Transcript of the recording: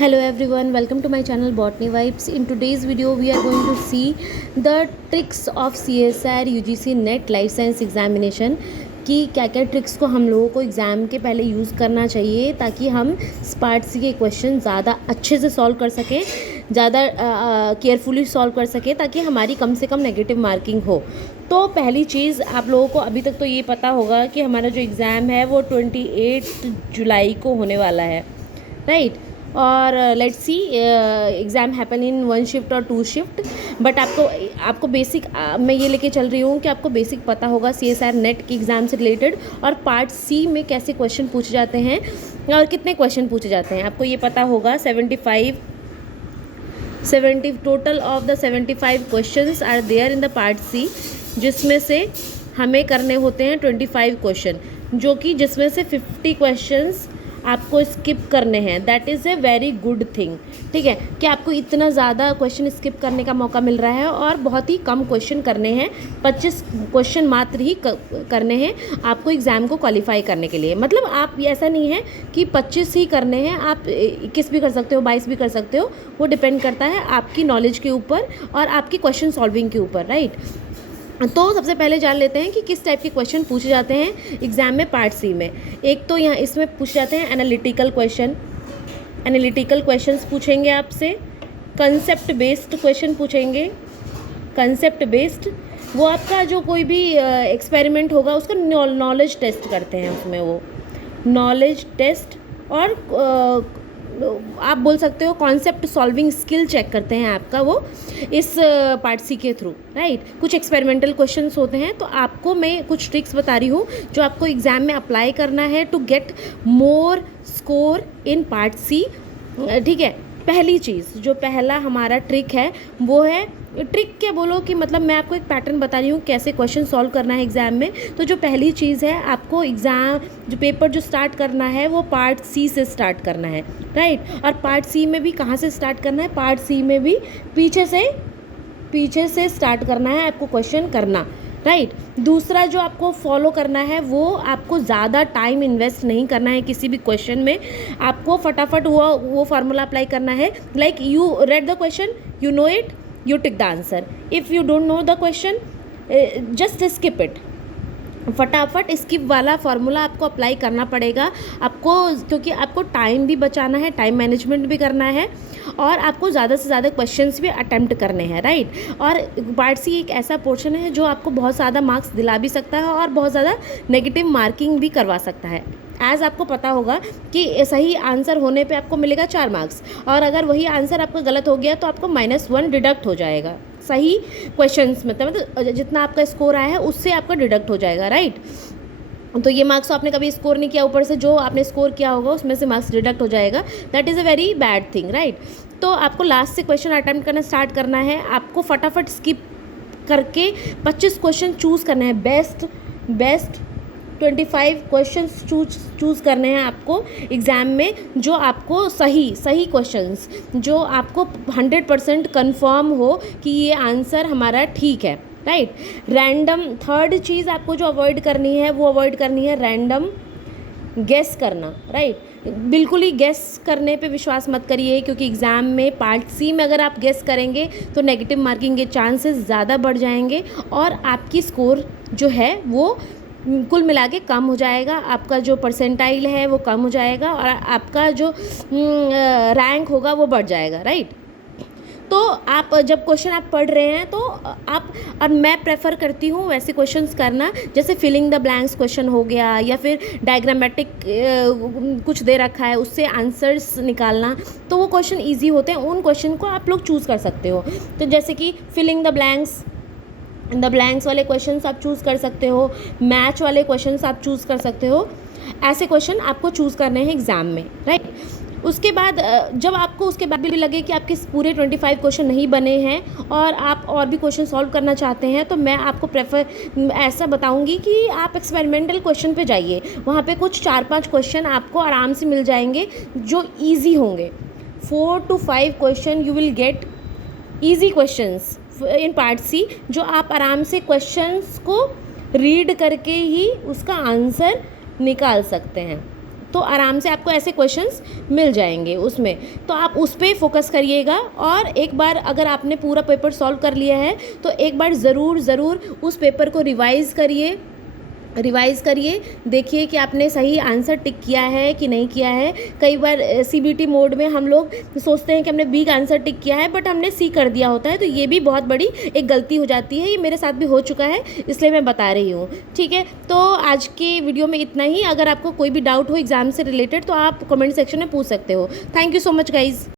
Hello everyone, welcome to my channel Botany Vibes. In today's video we are going to see the tricks of CSIR UGC NET Life Science Examination कि क्या क्या tricks को हम लोगों को exam के पहले यूज़ करना चाहिए ताकि हम पार्ट सी के क्वेश्चन ज़्यादा अच्छे से सॉल्व कर सकें, ज़्यादा केयरफुली सॉल्व कर सकें ताकि हमारी कम से कम नेगेटिव मार्किंग हो। तो पहली चीज़ आप लोगों को अभी तक तो ये पता होगा कि हमारा जो एग्ज़ाम है वो 28 जुलाई को होने वाला है, राइट। और let's see exam happen in 1 shift और 2 शिफ्ट। बट आपको बेसिक मैं ये लेके चल रही हूँ कि आपको बेसिक पता होगा CSIR नेट के एग्ज़ाम से रिलेटेड और पार्ट सी में कैसे क्वेश्चन पूछे जाते हैं और कितने क्वेश्चन पूछे जाते हैं आपको ये पता होगा। 70 total of the 75 questions are there in the part C, जिसमें से हमें करने होते हैं 25 क्वेश्चन, जो कि जिसमें से 50 क्वेश्चंस आपको स्किप करने हैं। That is a very good thing, ठीक है, कि आपको इतना ज़्यादा क्वेश्चन स्किप करने का मौका मिल रहा है और बहुत ही कम क्वेश्चन करने हैं। 25 क्वेश्चन मात्र ही करने हैं आपको एग्ज़ाम को क्वालिफाई करने के लिए। मतलब आप ऐसा नहीं है कि 25 ही करने हैं, आप 21 भी कर सकते हो, 22 भी कर सकते हो, वो डिपेंड करता है आपकी नॉलेज के ऊपर और आपकी क्वेश्चन सॉल्विंग के ऊपर, राइट। तो सबसे पहले जान लेते हैं कि किस टाइप के क्वेश्चन पूछे जाते हैं एग्ज़ाम में पार्ट सी में। एक तो यहाँ इसमें पूछे जाते हैं एनालिटिकल क्वेश्चंस पूछेंगे आपसे, कंसेप्ट बेस्ड क्वेश्चन पूछेंगे। कंसेप्ट बेस्ड वो आपका जो कोई भी एक्सपेरिमेंट होगा उसका नॉलेज टेस्ट करते हैं, उसमें वो नॉलेज टेस्ट और आप बोल सकते हो कॉन्सेप्ट सॉल्विंग स्किल चेक करते हैं आपका वो इस पार्ट सी के थ्रू, राइट। कुछ एक्सपेरिमेंटल क्वेश्चंस होते हैं, तो आपको मैं कुछ ट्रिक्स बता रही हूँ जो आपको एग्ज़ाम में अप्लाई करना है to get more score in part C, ठीक है। पहली चीज़ जो पहला हमारा ट्रिक है वो है, ट्रिक क्या बोलो कि मतलब मैं आपको एक पैटर्न बता रही हूँ कैसे क्वेश्चन सॉल्व करना है एग्ज़ाम में। तो जो पहली चीज़ है, आपको एग्ज़ाम जो पेपर जो स्टार्ट करना है वो पार्ट सी से स्टार्ट करना है, राइट। और पार्ट सी में भी कहाँ से स्टार्ट करना है, पार्ट सी में भी पीछे से स्टार्ट करना है आपको क्वेश्चन करना, राइट। दूसरा जो आपको फॉलो करना है वो आपको ज़्यादा टाइम इन्वेस्ट नहीं करना है किसी भी क्वेश्चन में। आपको फटाफट वो फार्मूला अप्लाई करना है, like you read the question, you know it, you tick the answer. If you don't know the question, just skip it. फटाफट स्किप वाला फार्मूला आपको अप्लाई करना पड़ेगा आपको, क्योंकि आपको टाइम भी बचाना है, टाइम मैनेजमेंट भी करना है और आपको ज़्यादा से ज़्यादा क्वेश्चंस भी अटेम्प्ट करने हैं, राइट। और पार्ट सी एक ऐसा पोर्शन है जो आपको बहुत ज़्यादा मार्क्स दिला भी सकता है और बहुत ज़्यादा नेगेटिव मार्किंग भी करवा सकता है। एज़ आपको पता होगा कि सही आंसर होने पे आपको मिलेगा 4 मार्क्स और अगर वही आंसर आपका गलत हो गया तो आपको -1 डिडक्ट हो जाएगा। सही क्वेश्चंस मतलब जितना आपका स्कोर आया है उससे आपका डिडक्ट हो जाएगा, राइट। तो ये मार्क्स तो आपने कभी स्कोर नहीं किया, ऊपर से जो आपने स्कोर किया होगा उसमें से मार्क्स डिडक्ट हो जाएगा। That is a very bad thing, right. तो आपको लास्ट से क्वेश्चन अटेम्प्ट करना स्टार्ट करना है। आपको फटाफट स्किप करके 25 क्वेश्चन चूज़ करने हैं, बेस्ट 25 क्वेश्चंस चूज़ करने हैं आपको एग्ज़ाम में, जो आपको सही क्वेश्चंस, जो आपको 100% कन्फर्म हो कि ये आंसर हमारा ठीक है, राइट। रैंडम थर्ड चीज़ आपको जो अवॉइड करनी है रैंडम गेस करना, राइट। बिल्कुल ही गेस करने पे विश्वास मत करिए, क्योंकि एग्ज़ाम में पार्ट सी में अगर आप गेस करेंगे तो नेगेटिव मार्किंग के चांसेस ज़्यादा बढ़ जाएंगे और आपकी स्कोर जो है वो कुल मिला के कम हो जाएगा, आपका जो परसेंटाइल है वो कम हो जाएगा और आपका जो रैंक होगा वो बढ़ जाएगा, राइट। तो आप जब क्वेश्चन आप पढ़ रहे हैं तो आप, और मैं प्रेफर करती हूँ वैसे क्वेश्चंस करना जैसे फिलिंग द ब्लैंक्स क्वेश्चन हो गया या फिर डायग्रामेटिक कुछ दे रखा है उससे आंसर्स निकालना, तो वो क्वेश्चन ईजी होते हैं, उन क्वेश्चन को आप लोग चूज़ कर सकते हो। तो जैसे कि फिलिंग द ब्लैंक्स वाले क्वेश्चंस आप चूज़ कर सकते हो, मैच वाले क्वेश्चंस आप चूज़ कर सकते हो। ऐसे क्वेश्चन आपको चूज़ करने हैं एग्ज़ाम में, राइट। उसके बाद जब आपको उसके बाद भी लगे कि आपके पूरे 25 क्वेश्चन नहीं बने हैं और आप और भी क्वेश्चन सॉल्व करना चाहते हैं, तो मैं आपको ऐसा बताऊंगी कि आप एक्सपेरिमेंटल क्वेश्चन पे जाइए। वहाँ पे कुछ 4-5 क्वेश्चन आपको आराम से मिल जाएंगे जो ईजी होंगे। 4 to 5 question you will get easy questions in part C, जो आप आराम से क्वेश्चंस को रीड करके ही उसका आंसर निकाल सकते हैं, तो आराम से आपको ऐसे क्वेश्चंस मिल जाएंगे उसमें, तो आप उस पर फोकस करिएगा। और एक बार अगर आपने पूरा पेपर सॉल्व कर लिया है तो एक बार ज़रूर उस पेपर को रिवाइज़ करिए, देखिए कि आपने सही आंसर टिक किया है कि नहीं किया है। कई बार CBT मोड में हम लोग सोचते हैं कि हमने बी का आंसर टिक किया है बट हमने सी कर दिया होता है, तो ये भी बहुत बड़ी एक गलती हो जाती है। ये मेरे साथ भी हो चुका है, इसलिए मैं बता रही हूँ, ठीक है। तो आज की वीडियो में इतना ही। अगर आपको कोई भी डाउट हो एग्ज़ाम से रिलेटेड तो आप कमेंट सेक्शन में पूछ सकते हो। Thank you so much guys.